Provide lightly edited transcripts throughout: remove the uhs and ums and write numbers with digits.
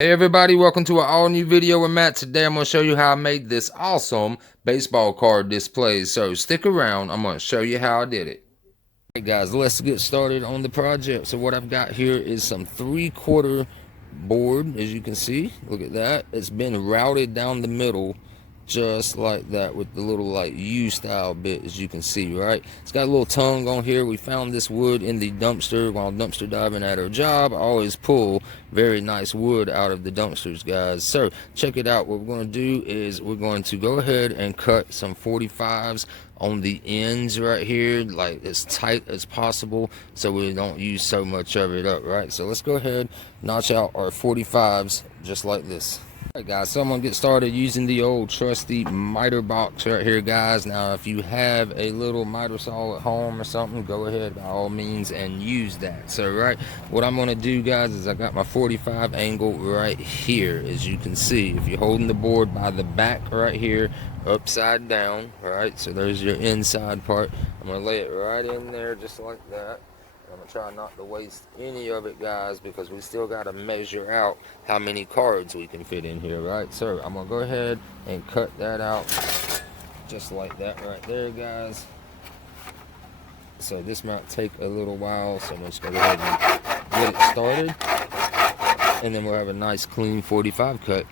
Hey everybody, welcome to an all new video with Matt. Today I'm going to show you how I made this awesome baseball card display. So stick around, I'm going to show you how I did it. Hey guys, let's get started on the project. So what I've got here is some 3/4 board, as you can see. Look at that. It's been routed down the middle just like that with the little like U style bit, as you can see, right? It's got a little tongue on here. We found this wood in the dumpster while dumpster diving at our job. I always pull very nice wood out of the dumpsters, guys. So check it out. What we're going to do is we're going to go ahead and cut some 45s on the ends right here, like as tight as possible, so we don't use so much of it up, right? So let's go ahead, notch out our 45s just like this. Alright guys, so I'm gonna get started using the old trusty miter box right here, guys. Now if you have a little miter saw at home or something, go ahead by all means and use that. So right, what I'm gonna do, guys, is I got my 45 angle right here, as you can see. If you're holding the board by the back right here, upside down, right, so there's your inside part. I'm gonna lay it right in there just like that. I'm gonna try not to waste any of it, guys, because we still gotta measure out how many cards we can fit in here, right? So I'm gonna go ahead and cut that out just like that right there, guys. So this might take a little while, so I'm just gonna go ahead and get it started, and then we'll have a nice clean 45 cut.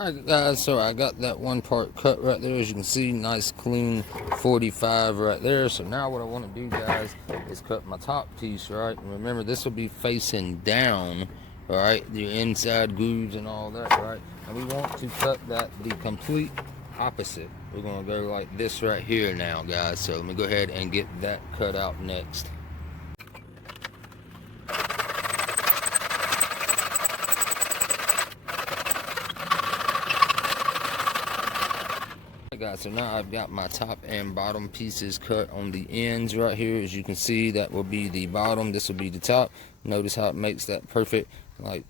Alright guys, so I got that one part cut right there, as you can see, nice clean 45 right there. So now what I want to do, guys, is cut my top piece, right? And remember, this will be facing down, right? The inside grooves and all that, right? And we want to cut that the complete opposite. We're going to go like this right here now, guys. So let me go ahead and get that cut out next. Guys, so now I've got my top and bottom pieces cut on the ends right here. As you can see, that will be the bottom, this will be the top. Notice how it makes that perfect like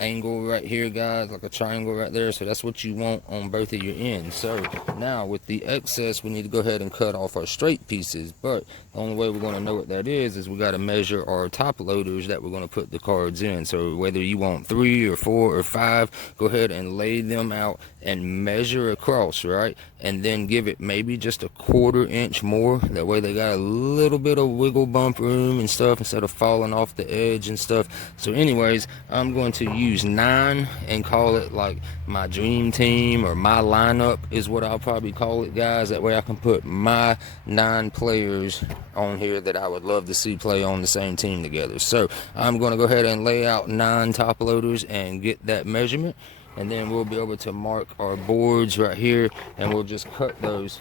angle right here, guys, like a triangle right there. So that's what you want on both of your ends. So now with the excess, we need to go ahead and cut off our straight pieces, but the only way we're going to know what that is we got to measure our top loaders that we're going to put the cards in. So whether you want 3 or 4 or 5, go ahead and lay them out and measure across, right? And then give it maybe just a 1/4 inch more. That way they got a little bit of wiggle bump room and stuff instead of falling off the edge and stuff. So anyways, I'm going to use 9 and call it like my dream team, or my lineup is what I'll probably call it, guys. That way I can put my 9 players on here that I would love to see play on the same team together. So I'm going to go ahead and lay out 9 top loaders and get that measurement, and then we'll be able to mark our boards right here, and we'll just cut those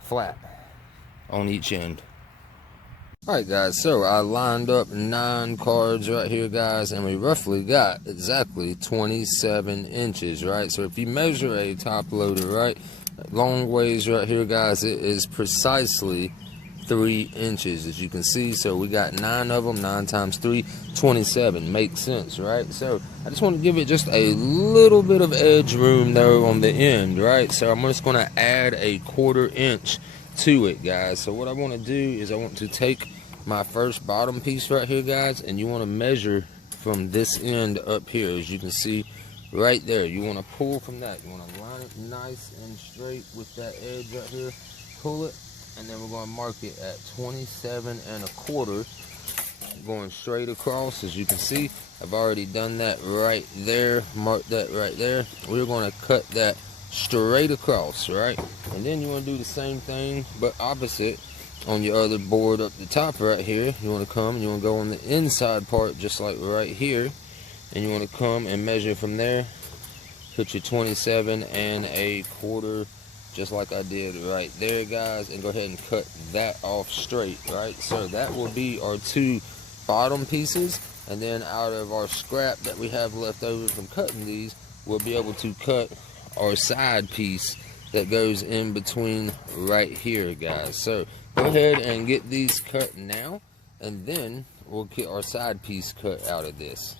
flat on each end. Alright guys, so I lined up 9 cards right here, guys, and we roughly got exactly 27 inches, right? So if you measure a top loader, right, long ways right here, guys, it is precisely 3 inches, as you can see. So we got 9 of them. 9 times 3, 27. Makes sense, right? So I just want to give it just a little bit of edge room though on the end, right? So I'm just going to add a 1/4 inch to it, guys. So what I want to do is I want to take my first bottom piece right here, guys, and you want to measure from this end up here, as you can see right there. You want to pull from that. You want to line it nice and straight with that edge right here. Pull it, and then we're going to mark it at 27 1/4, going straight across. As you can see, I've already done that right there. Mark that right there. We're going to cut that straight across, right? And then you want to do the same thing but opposite on your other board up the top right here. You want to come and you want to go on the inside part just like right here, and you want to come and measure from there. Put your 27 1/4 just like I did right there, guys, and go ahead and cut that off straight, right? So that will be our 2 bottom pieces, and then out of our scrap that we have left over from cutting these, we'll be able to cut our side piece that goes in between right here, guys. So go ahead and get these cut now, and then we'll get our side piece cut out of this.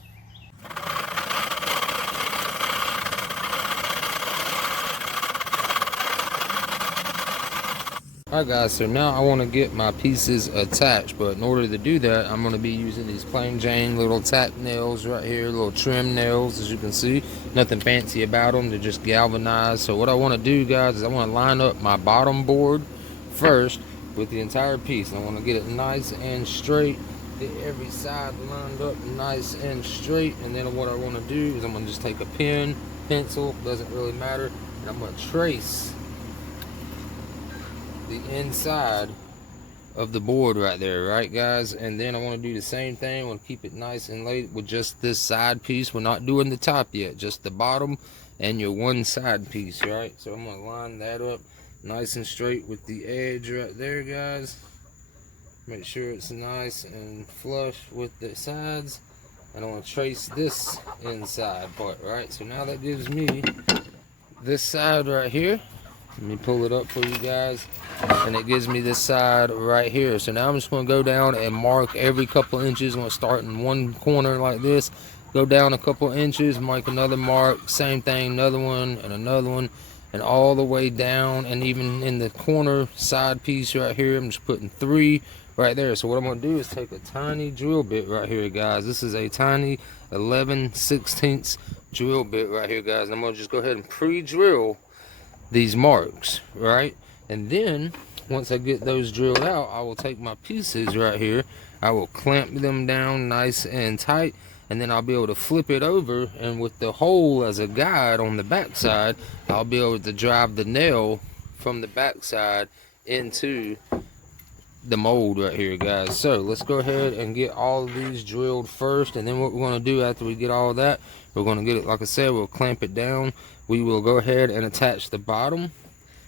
Alright guys, so now I want to get my pieces attached, but in order to do that, I'm going to be using these plain Jane little tack nails right here, little trim nails, as you can see. Nothing fancy about them, they're just galvanized. So what I want to do, guys, is I want to line up my bottom board first with the entire piece. I want to get it nice and straight, get every side lined up nice and straight, and then what I want to do is I'm going to just take a pen, pencil, doesn't really matter, and I'm going to trace the inside of the board right there, right guys? And then I want to do the same thing. I want to keep it nice and laid with just this side piece. We're not doing the top yet, just the bottom and your one side piece, right? So I'm going to line that up nice and straight with the edge right there, guys. Make sure it's nice and flush with the sides, and I want to trace this inside part, right? So now that gives me this side right here. Let me pull it up for you guys, and it gives me this side right here. So now I'm just going to go down and mark every couple inches. I'm going to start in one corner like this, go down a couple inches, mark another mark, same thing, another one, and all the way down. And even in the corner side piece right here, I'm just putting 3 right there. So what I'm going to do is take a tiny drill bit right here, guys. This is a tiny 11/16 drill bit right here, guys. And I'm going to just go ahead and pre-drill these marks, right? And then once I get those drilled out, I will take my pieces right here, I will clamp them down nice and tight, and then I'll be able to flip it over, and with the hole as a guide on the back side, I'll be able to drive the nail from the back side into the mold right here, guys. So let's go ahead and get all of these drilled first, and then what we're going to do after we get all of that, we're going to get it, like I said, we'll clamp it down. We will go ahead and attach the bottom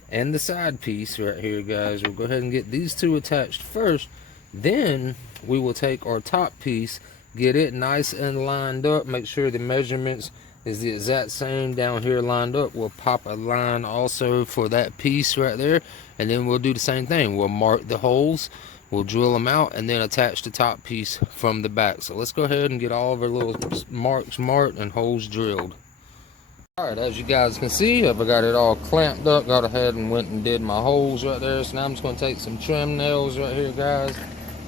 and the side piece right here, guys. We'll go ahead and get these two attached first, then we will take our top piece, get it nice and lined up, make sure the measurements is the exact same down here lined up. We'll pop a line also for that piece right there, and then we'll do the same thing. We'll mark the holes, we'll drill them out, and then attach the top piece from the back. So let's go ahead and get all of our little marks marked and holes drilled. Alright, as you guys can see, I've got it all clamped up, got ahead and went and did my holes right there. So now I'm just going to take some trim nails right here, guys,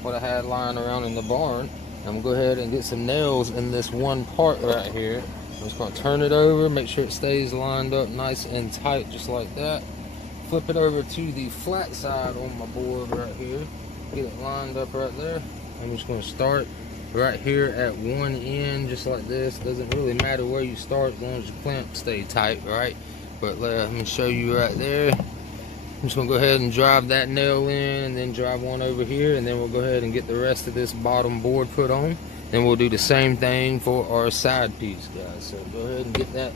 what I had lying around in the barn. I'm going to go ahead and get some nails in this one part right here. I'm just going to turn it over, make sure it stays lined up nice and tight, just like that. Flip it over to the flat side on my board right here. Get it lined up right there. I'm just going to start right here at one end, just like this. Doesn't really matter where you start as long as your clamp stay tight, right? But let me show you right there. I'm just going to go ahead and drive that nail in, and then drive one over here, and then we'll go ahead and get the rest of this bottom board put on. Then we'll do the same thing for our side piece, guys. So go ahead and get that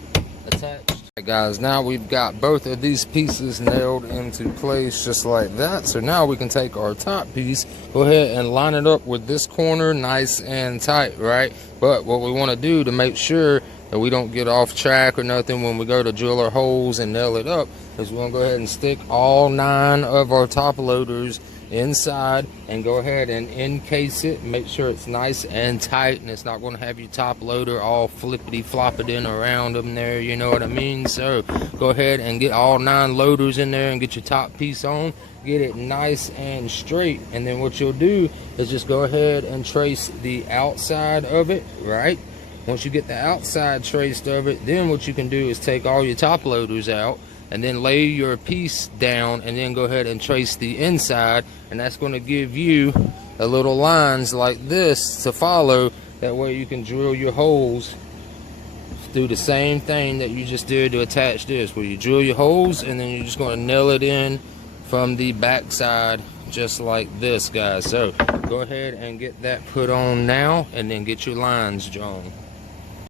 attached. Right, guys, now we've got both of these pieces nailed into place just like that. So now we can take our top piece, go ahead and line it up with this corner nice and tight, right? But what we want to do to make sure that we don't get off track or nothing when we go to drill our holes and nail it up is we're going to go ahead and stick all 9 of our top loaders inside and go ahead and encase it. Make sure it's nice and tight, and it's not going to have your top loader all flippity flopping around them there, you know what I mean? So go ahead and get all 9 loaders in there and get your top piece on, get it nice and straight, and then what you'll do is just go ahead and trace the outside of it, right? Once you get the outside traced of it, then what you can do is take all your top loaders out and then lay your piece down, and then go ahead and trace the inside, and that's going to give you a little lines like this to follow. That way you can drill your holes, do the same thing that you just did to attach this, where you drill your holes and then you're just going to nail it in from the back side just like this, guys. So go ahead and get that put on now, and then get your lines drawn.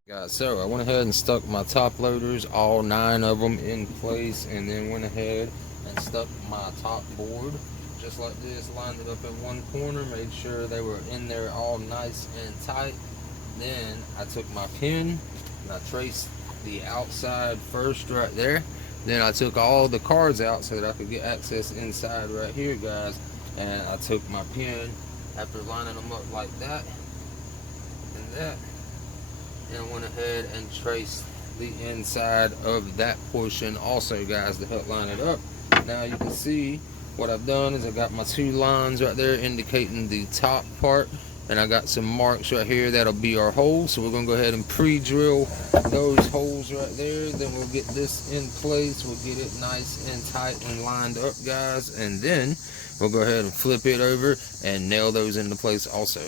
Guys, so I went ahead and stuck my top loaders, all 9 of them, in place, and then went ahead and stuck my top board just like this, lined it up in one corner, made sure they were in there all nice and tight. Then I took my pen and I traced the outside first right there. Then I took all the cards out so that I could get access inside right here, guys. And I took my pen after lining them up like that and that, and went ahead and traced the inside of that portion also, guys, to help line it up. Now you can see what I've done is I got my 2 lines right there indicating the top part, and I got some marks right here that'll be our holes. So we're gonna go ahead and pre-drill those holes right there. Then we'll get this in place. We'll get it nice and tight and lined up, guys, and then we'll go ahead and flip it over and nail those into place also.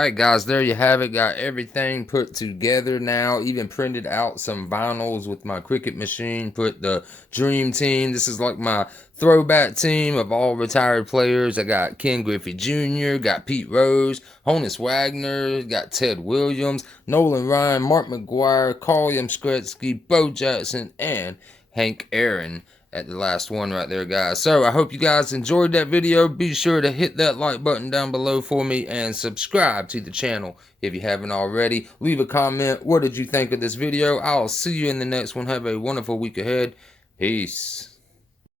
Alright guys, there you have it. Got everything put together now. Even printed out some vinyls with my Cricut machine. Put the Dream Team. This is like my throwback team of all retired players. I got Ken Griffey Jr., got Pete Rose, Honus Wagner, got Ted Williams, Nolan Ryan, Mark McGwire, Carl Yastrzemski, Bo Jackson, and Hank Aaron at the last one right there, guys. So I hope you guys enjoyed that video. Be sure to hit that like button down below for me and subscribe to the channel if you haven't already. Leave a comment. What did you think of this video? I'll see you in the next one. Have a wonderful week ahead. Peace.